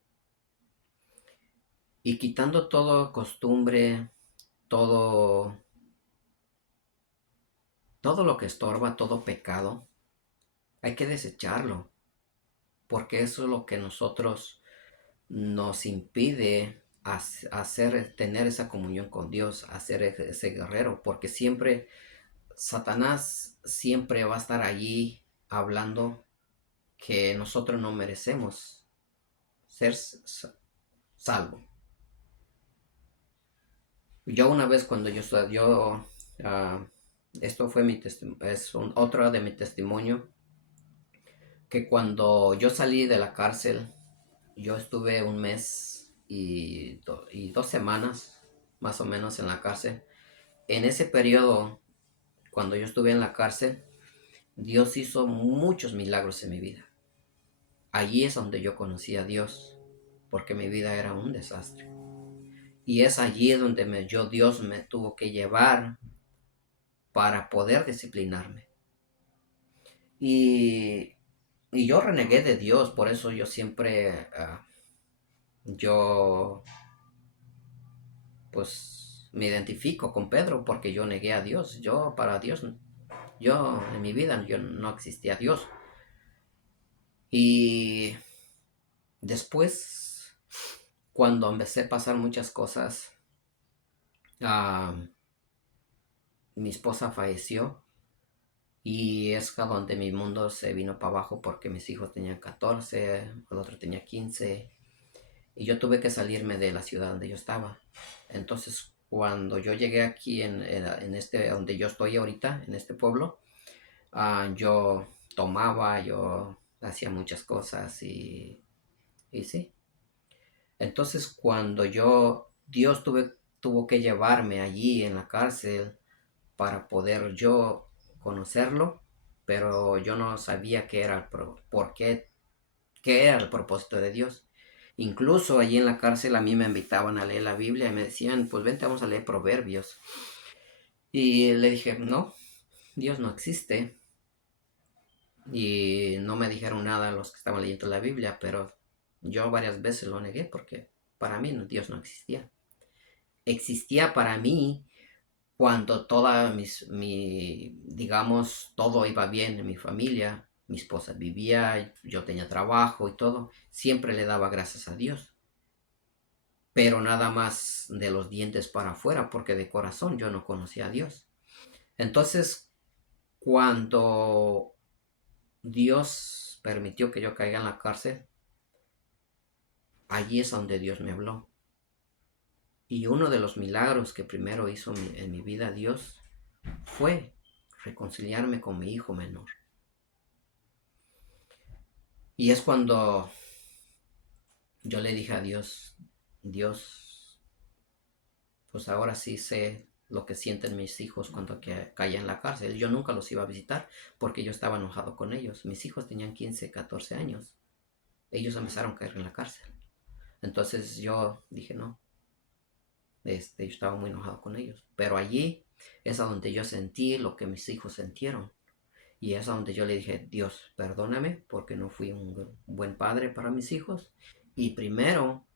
y quitando toda costumbre, todo lo que estorba, todo pecado, hay que desecharlo, porque eso es lo que nos impide tener esa comunión con Dios, hacer ese guerrero, porque Satanás siempre va a estar allí hablando que nosotros no merecemos ser salvo. Yo una vez, cuando yo Esto fue otro de mi testimonio, que cuando yo salí de la cárcel, yo estuve un mes y 2 semanas más o menos en la cárcel. En ese periodo, cuando yo estuve en la cárcel, Dios hizo muchos milagros en mi vida. Allí es donde yo conocí a Dios, porque mi vida era un desastre. Y es allí donde Dios me tuvo que llevar para poder disciplinarme. Y, y yo renegué de Dios, por eso yo siempre, yo pues me identifico con Pedro, porque yo negué a Dios. Para Dios, yo en mi vida yo no existía Dios. Y después, cuando empecé a pasar muchas cosas, ah, mi esposa falleció. Y es donde mi mundo se vino para abajo, porque mis hijos tenían 14, el otro tenía 15. Y yo tuve que salirme de la ciudad donde yo estaba. Entonces, cuando yo llegué aquí en donde yo estoy ahorita, en este pueblo, yo tomaba, yo hacía muchas cosas y sí. Entonces, cuando Dios tuvo que llevarme allí en la cárcel para poder yo conocerlo, pero yo no sabía qué era por qué era el propósito de Dios. Incluso allí en la cárcel a mí me invitaban a leer la Biblia y me decían, pues vente, vamos a leer Proverbios. Y le dije, no, Dios no existe. Y no me dijeron nada los que estaban leyendo la Biblia, pero yo varias veces lo negué, porque para mí Dios no existía. Existía para mí cuando digamos, todo iba bien en mi familia. Mi esposa vivía, yo tenía trabajo y todo. Siempre le daba gracias a Dios. Pero nada más de los dientes para afuera, porque de corazón yo no conocía a Dios. Entonces, cuando Dios permitió que yo caiga en la cárcel, allí es donde Dios me habló. Y uno de los milagros que primero hizo en mi vida Dios fue reconciliarme con mi hijo menor. Y es cuando yo le dije a Dios, Dios, pues ahora sí sé lo que sienten mis hijos cuando caían en la cárcel. Yo nunca los iba a visitar porque yo estaba enojado con ellos. Mis hijos tenían 15, 14 años. Ellos empezaron a caer en la cárcel. Entonces yo dije, no, yo estaba muy enojado con ellos. Pero allí es a donde yo sentí lo que mis hijos sintieron. Y es a donde yo le dije, Dios, perdóname porque no fui un buen padre para mis hijos. Y primero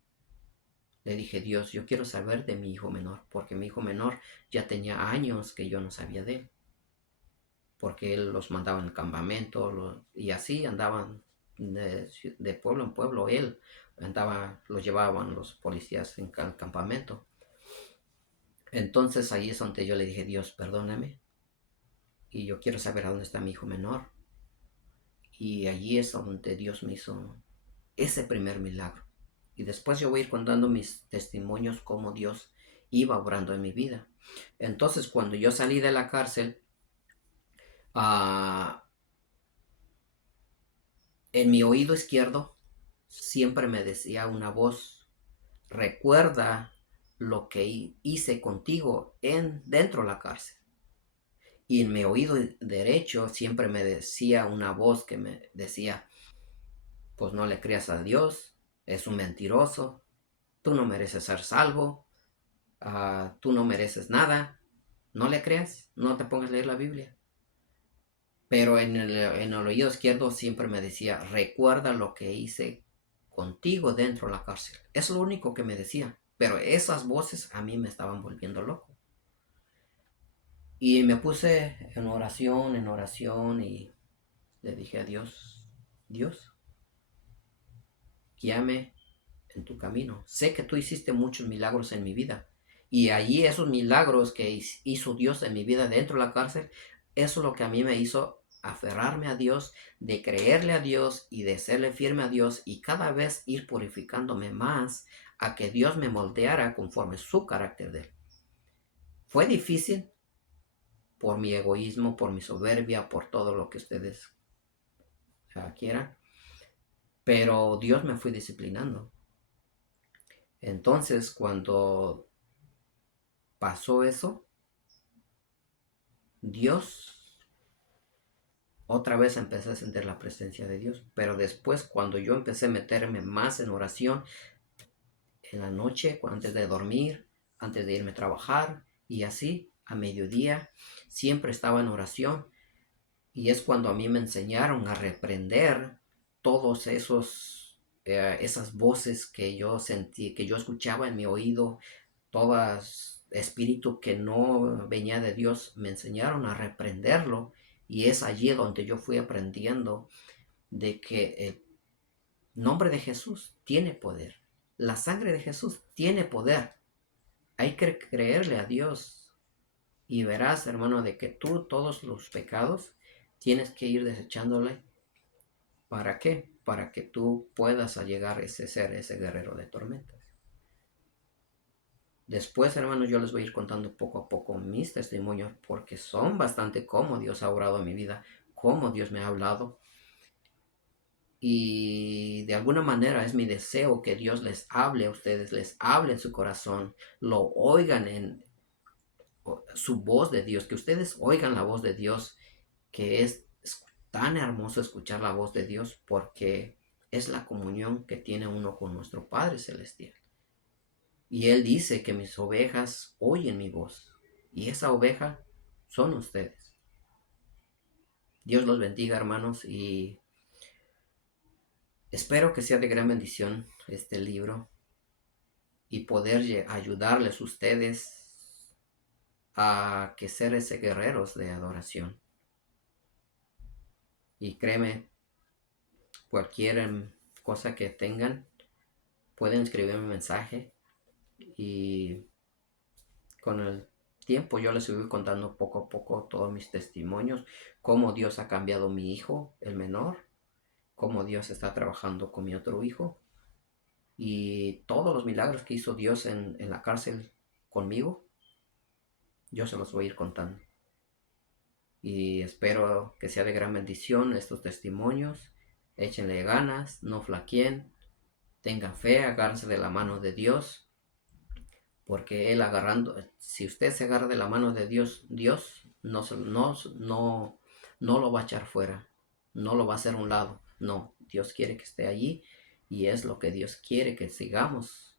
le dije, Dios, yo quiero saber de mi hijo menor, porque mi hijo menor ya tenía años que yo no sabía de él. Porque él los mandaba en el campamento y así andaban de pueblo en pueblo. Él los llevaban los policías en el campamento. Entonces ahí es donde yo le dije, Dios, perdóname. Y yo quiero saber a dónde está mi hijo menor. Y allí es donde Dios me hizo ese primer milagro. Y después yo voy a ir contando mis testimonios, cómo Dios iba obrando en mi vida. Entonces, cuando yo salí de la cárcel, en mi oído izquierdo siempre me decía una voz, recuerda lo que hice contigo dentro de la cárcel. Y en mi oído derecho siempre me decía una voz que me decía, pues no le creas a Dios, es un mentiroso, tú no mereces ser salvo, tú no mereces nada, no le creas, no te pongas a leer la Biblia. Pero en el oído izquierdo siempre me decía, recuerda lo que hice contigo dentro de la cárcel. Es lo único que me decía. Pero esas voces a mí me estaban volviendo loco. Y me puse en oración y le dije a Dios, Dios, guíame en tu camino. Sé que tú hiciste muchos milagros en mi vida. Y allí esos milagros que hizo Dios en mi vida dentro de la cárcel, eso es lo que a mí me hizo aferrarme a Dios, de creerle a Dios y de serle firme a Dios y cada vez ir purificándome más a que Dios me moldeara conforme su carácter de él. Fue difícil, por mi egoísmo, por mi soberbia, por todo lo que ustedes quieran. Pero Dios me fue disciplinando. Entonces, cuando pasó eso, Dios, otra vez empecé a sentir la presencia de Dios. Pero después, cuando yo empecé a meterme más en oración, en la noche, antes de dormir, antes de irme a trabajar, y así, a mediodía, siempre estaba en oración. Y es cuando a mí me enseñaron a reprender todos esas voces que yo sentí, que yo escuchaba en mi oído, todas espíritu que no venía de Dios, me enseñaron a reprenderlo. Y es allí donde yo fui aprendiendo de que el nombre de Jesús tiene poder. La sangre de Jesús tiene poder. Hay que creerle a Dios. Y verás, hermano, de que tú todos los pecados tienes que ir desechándole. ¿Para qué? Para que tú puedas llegar a ese guerrero de tormentas. Después, hermanos, yo les voy a ir contando poco a poco mis testimonios porque son bastante cómo Dios ha obrado en mi vida, cómo Dios me ha hablado. Y de alguna manera es mi deseo que Dios les hable a ustedes, les hable en su corazón, lo oigan en su voz de Dios, que ustedes oigan la voz de Dios, que es tan hermoso escuchar la voz de Dios porque es la comunión que tiene uno con nuestro Padre Celestial. Y Él dice que mis ovejas oyen mi voz. Y esa oveja son ustedes. Dios los bendiga, hermanos, y espero que sea de gran bendición este libro y poder ayudarles a ustedes a que ser ese guerreros de adoración. Y créeme, cualquier cosa que tengan, pueden escribirme un mensaje y con el tiempo yo les voy contando poco a poco todos mis testimonios, cómo Dios ha cambiado mi hijo, el menor, cómo Dios está trabajando con mi otro hijo y todos los milagros que hizo Dios en la cárcel conmigo, yo se los voy a ir contando. Y espero que sea de gran bendición estos testimonios. Échenle ganas, no flaqueen, tengan fe, agárrense de la mano de Dios. Porque Él si usted se agarra de la mano de Dios, Dios no lo va a echar fuera, no lo va a hacer a un lado. No, Dios quiere que esté allí y es lo que Dios quiere, que sigamos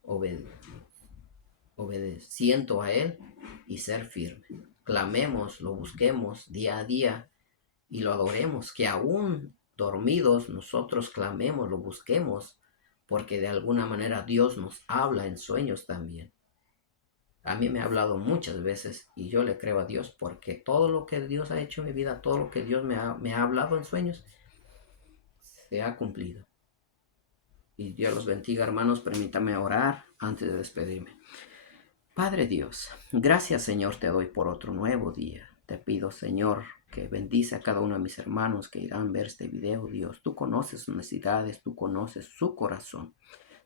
obedeciendo a Él y ser firmes. Clamemos, lo busquemos día a día y lo adoremos, que aún dormidos nosotros clamemos, lo busquemos, porque de alguna manera Dios nos habla en sueños también. A mí me ha hablado muchas veces y yo le creo a Dios porque todo lo que Dios ha hecho en mi vida, todo lo que Dios me ha hablado en sueños, se ha cumplido. Y Dios los bendiga, hermanos. Permítame orar antes de despedirme. Padre Dios, gracias, Señor, te doy por otro nuevo día. Te pido, Señor, que bendice a cada uno de mis hermanos que irán a ver este video, Dios. Tú conoces sus necesidades, tú conoces su corazón.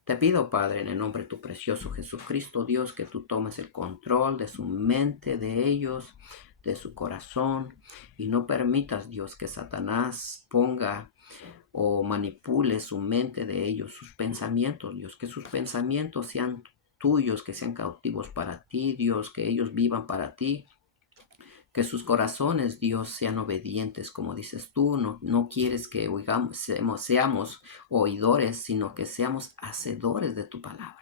Te pido, Padre, en el nombre de tu precioso Jesucristo, Dios, que tú tomes el control de su mente, de ellos, de su corazón, y no permitas, Dios, que Satanás ponga o manipule su mente de ellos, sus pensamientos, Dios, que sus pensamientos sean tuyos, que sean cautivos para ti, Dios, que ellos vivan para ti, que sus corazones, Dios, sean obedientes, como dices tú. No quieres que seamos oidores, sino que seamos hacedores de tu palabra.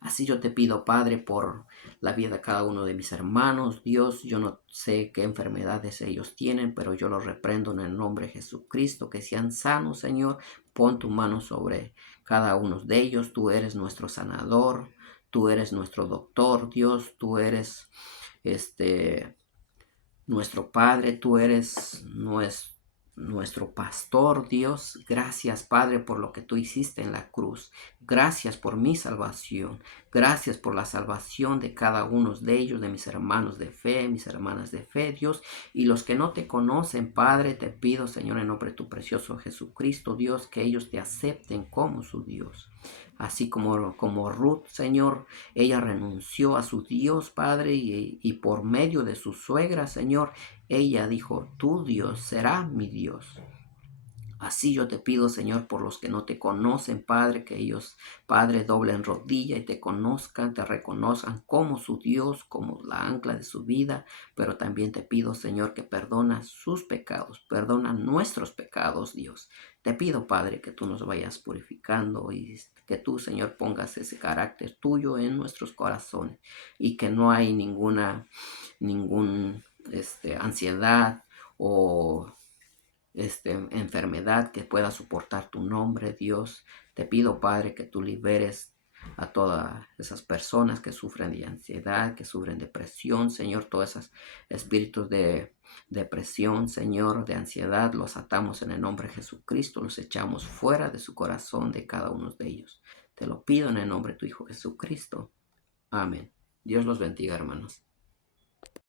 Así yo te pido, Padre, por la vida de cada uno de mis hermanos. Dios, yo no sé qué enfermedades ellos tienen, pero yo los reprendo en el nombre de Jesucristo, que sean sanos, Señor. Pon tu mano sobre cada uno de ellos. Tú eres nuestro sanador, tú eres nuestro doctor, Dios, tú eres nuestro Padre, tú eres nuestro pastor, Dios. Gracias, Padre, por lo que tú hiciste en la cruz. Gracias por mi salvación. Gracias por la salvación de cada uno de ellos, de mis hermanos de fe, mis hermanas de fe, Dios. Y los que no te conocen, Padre, te pido, Señor, en nombre de tu precioso Jesucristo, Dios, que ellos te acepten como su Dios. Así como Ruth, Señor, ella renunció a su Dios, Padre, y por medio de su suegra, Señor, ella dijo, tu Dios será mi Dios. Así yo te pido, Señor, por los que no te conocen, Padre, que ellos, Padre, doblen rodilla y te conozcan, te reconozcan como su Dios, como la ancla de su vida. Pero también te pido, Señor, que perdona sus pecados, perdona nuestros pecados, Dios. Te pido, Padre, que tú nos vayas purificando y que tú, Señor, pongas ese carácter tuyo en nuestros corazones y que no hay ningún ansiedad o enfermedad que pueda soportar tu nombre, Dios. Te pido, Padre, que tú liberes a todas esas personas que sufren de ansiedad, que sufren depresión, Señor, todos esos espíritus de depresión, Señor, de ansiedad, los atamos en el nombre de Jesucristo, los echamos fuera de su corazón de cada uno de ellos. Te lo pido en el nombre de tu Hijo Jesucristo. Amén. Dios los bendiga, hermanos.